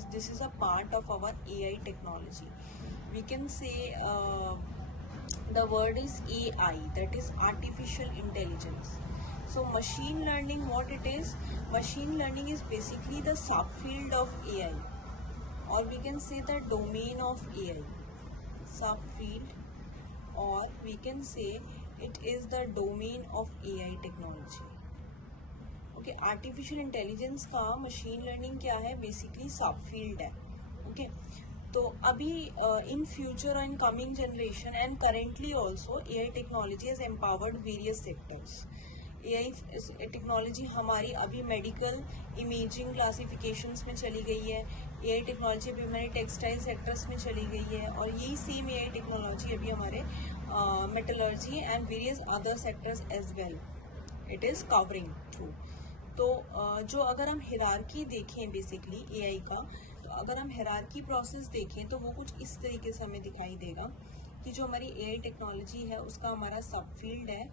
as this is a part of our AI technology. We can say the word is AI, that is artificial intelligence. So machine learning, what it is? Machine learning is basically the subfield of AI, or we can say the domain of AI. Subfield, or we can say it is the domain of AI technology. Okay, artificial intelligence का machine learning क्या है? Basically सब field है. Okay, तो अभी in future और in coming generation and currently also AI technology has empowered various sectors. AI technology हमारी अभी मेडिकल इमेजिंग क्लासिफिकेशंस में चली गई है. एआई टेक्नोलॉजी अभी हमारे टेक्सटाइल सेक्टर्स में चली गई है, और यही सेम एआई टेक्नोलॉजी अभी हमारे metallurgy and various other sectors as well it is covering through. तो जो अगर हम हिरार्की देखें बेसिकली एआई का, तो अगर हम हिरार्की प्रोसेस देखें तो वो कुछ इस तरीके से हमें दिखाई देगा कि जो हमारी एआई टेक्नोलॉजी है उसका हमारा सब फील्ड है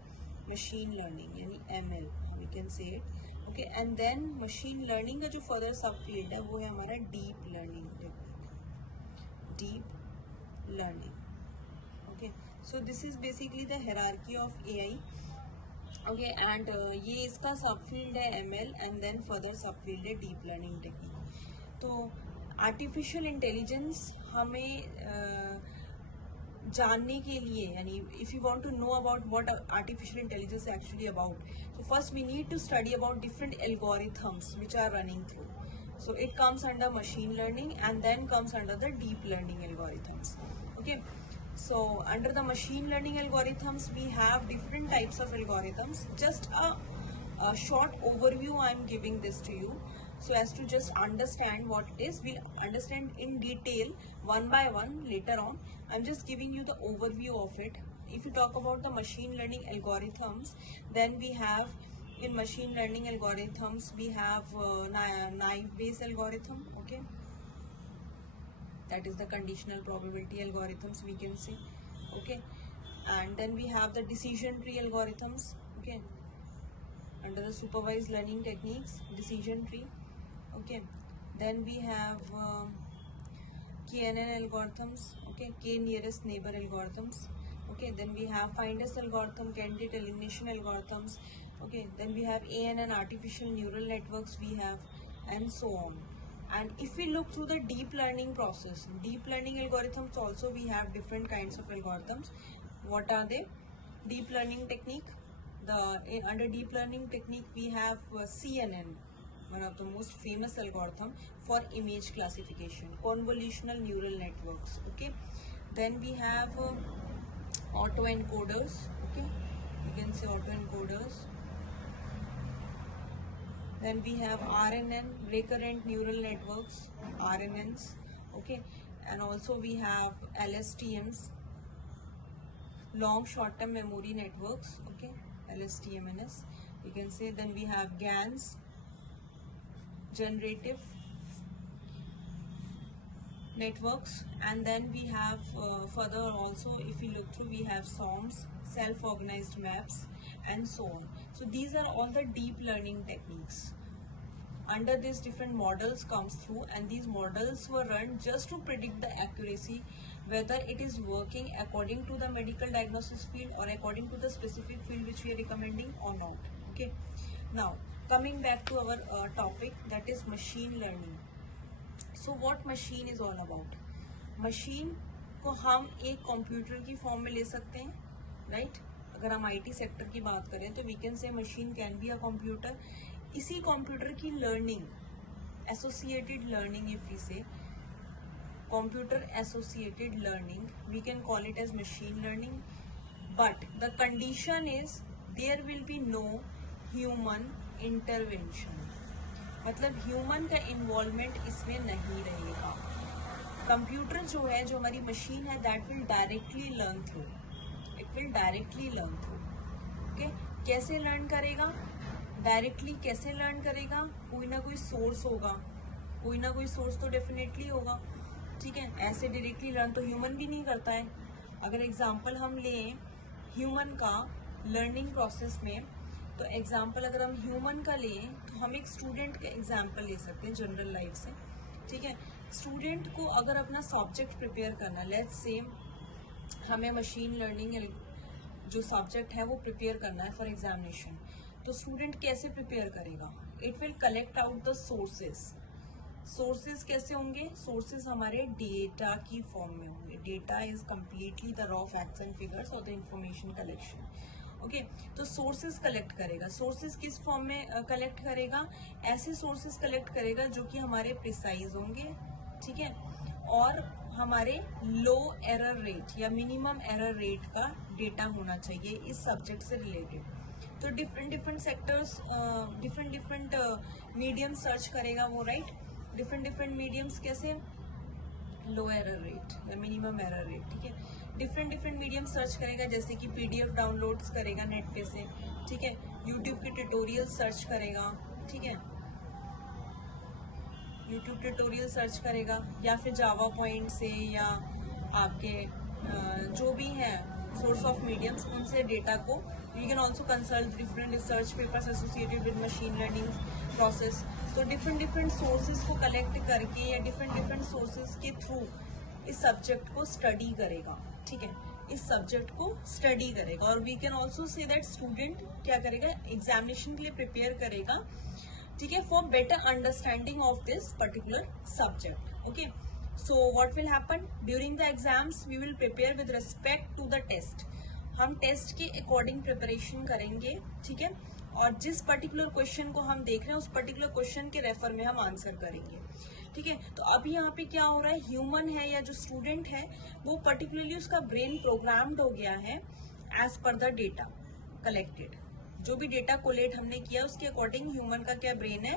मशीन लर्निंग, यानी ML we can say it. Okay, and then machine learning का जो फर्दर सब फील्ड है वो है हमारा deep learning technique, deep learning. Okay, so this is basically the hierarchy of AI. Okay, and ये इसका sub field है ML, and then further sub field है डीप लर्निंग टेक्निक. तो आर्टिफिशियल इंटेलिजेंस हमें जानने के लिए, यानी if you want to know about what artificial intelligence actually about, so first we need to study about different algorithms which are running through. So it comes under machine learning and then comes under the deep learning algorithms. Okay, so under the machine learning algorithms we have different types of algorithms. Just a short overview I am giving this to you so as to just understand what it is. We'll understand in detail one by one later on. I'm just giving you the overview of it. If you talk about the machine learning algorithms, then we have in machine learning algorithms we have naive Bayes algorithm. Okay, that is the conditional probability algorithms we can say. Okay, and then we have the decision tree algorithms. Okay, under the supervised learning techniques, decision tree. Okay, then we have KNN algorithms. Okay, K nearest neighbor algorithms. Okay, then we have finders algorithm, candidate elimination algorithms. Okay, then we have ANN artificial neural networks we have, and so on. And if we look through the deep learning process, deep learning algorithms also we have different kinds of algorithms. What are they? Deep learning technique. Under deep learning technique we have CNN, one of the most famous algorithm for image classification, convolutional neural networks. Okay, then we have autoencoders. Okay, you can say autoencoders. Then we have RNN, recurrent neural networks, RNNs. Okay, and also we have LSTMs, long short-term memory networks. Okay, LSTMNS you can say. Then we have GANs, generative networks, and then we have further also, if we look through, we have SOMs, self-organized maps, and so on. So these are all the deep learning techniques. Under this different models comes through, and these models were run just to predict the accuracy, whether it is working according to the medical diagnosis field or according to the specific field which we are recommending or not. Okay, now coming back to our topic, that is machine learning. So what machine is all about? Machine को हम एक computer की form में ले सकते हैं, right? अगर हम आईटी सेक्टर की बात करें तो we can say machine can be a computer. इसी कंप्यूटर की learning, associated learning, if we say computer associated learning, we can call it as machine learning. But the condition is there will be no human intervention. मतलब human का involvement इसमें नहीं रहेगा. Computer जो है, जो हमारी मशीन है, that will directly learn through, it will directly learn through. Okay, कैसे लर्न करेगा? डायरेक्टली कैसे लर्न करेगा? कोई ना कोई सोर्स होगा, कोई ना कोई सोर्स तो डेफिनेटली होगा. ठीक है, ऐसे डायरेक्टली लर्न तो ह्यूमन भी नहीं करता है. अगर एग्जाम्पल हम लें ह्यूमन का लर्निंग प्रोसेस में, तो एग्जाम्पल अगर हम ह्यूमन का लें तो हम एक स्टूडेंट का एग्जाम्पल ले सकते हैं जनरल लाइफ से. ठीक है। स्टूडेंट को अगर अपना सब्जेक्ट प्रिपेयर करना, लेट्स से हमें मशीन लर्निंग जो सब्जेक्ट है वो प्रिपेयर करना है फॉर एग्जामिनेशन, तो स्टूडेंट कैसे प्रिपेयर करेगा? It will collect out the sources. Sources कैसे होंगे? सोर्सेज हमारे डेटा की फॉर्म में होंगे। Data is completely the raw facts and figures और द इंफॉर्मेशन कलेक्शन। ओके, तो सोर्सेज कलेक्ट करेगा। सोर्सेज किस फॉर्म में कलेक्ट करेगा? ऐसे सोर्सेज कलेक्ट करेगा जो कि हमारे प्रिसाइज होंगे, ठीक है, और हमारे लो एरर रेट या मिनिमम एरर रेट का डेटा होना चाहिए इस सब्जेक्ट से रिलेटेड। तो different sectors, different medium search करेगा वो, राइट। डिफरेंट मीडियम्स कैसे? लो एरर रेट या मिनिमम एरर रेट, ठीक है। डिफरेंट मीडियम सर्च करेगा, जैसे कि पीडीएफ डाउनलोड्स करेगा नेट पे से, ठीक है। यूट्यूब के ट्यूटोरियल सर्च करेगा, ठीक है, यूट्यूब ट्यूटोरियल सर्च करेगा, या फिर जावा पॉइंट से, या आपके जो भी है सोर्स ऑफ मीडियम्स, उनसे डेटा को you can also consult different research papers associated with machine learning process. तो डिफरेंट सोर्सेज को कलेक्ट करके या डिफरेंट सोर्सेज के थ्रू इस सब्जेक्ट को स्टडी करेगा, ठीक है, इस सब्जेक्ट को स्टडी करेगा। और we can also say that student क्या करेगा? एग्जामिनेशन के लिए प्रिपेयर करेगा, ठीक है, for better understanding of this particular subject. Okay, so what will happen during the exams? We will prepare with respect to the test. हम test के according preparation करेंगे, ठीक है, और जिस पर्टिकुलर क्वेश्चन को हम देख रहे हैं उस पर्टिकुलर क्वेश्चन के रेफर में हम आंसर करेंगे, ठीक है। तो अभी यहाँ पे क्या हो रहा है? ह्यूमन है या जो स्टूडेंट है वो पर्टिकुलरली उसका ब्रेन प्रोग्राम्ड हो गया है as per the data collected. जो भी डेटा कोलेट हमने किया उसके अकॉर्डिंग ह्यूमन का क्या ब्रेन है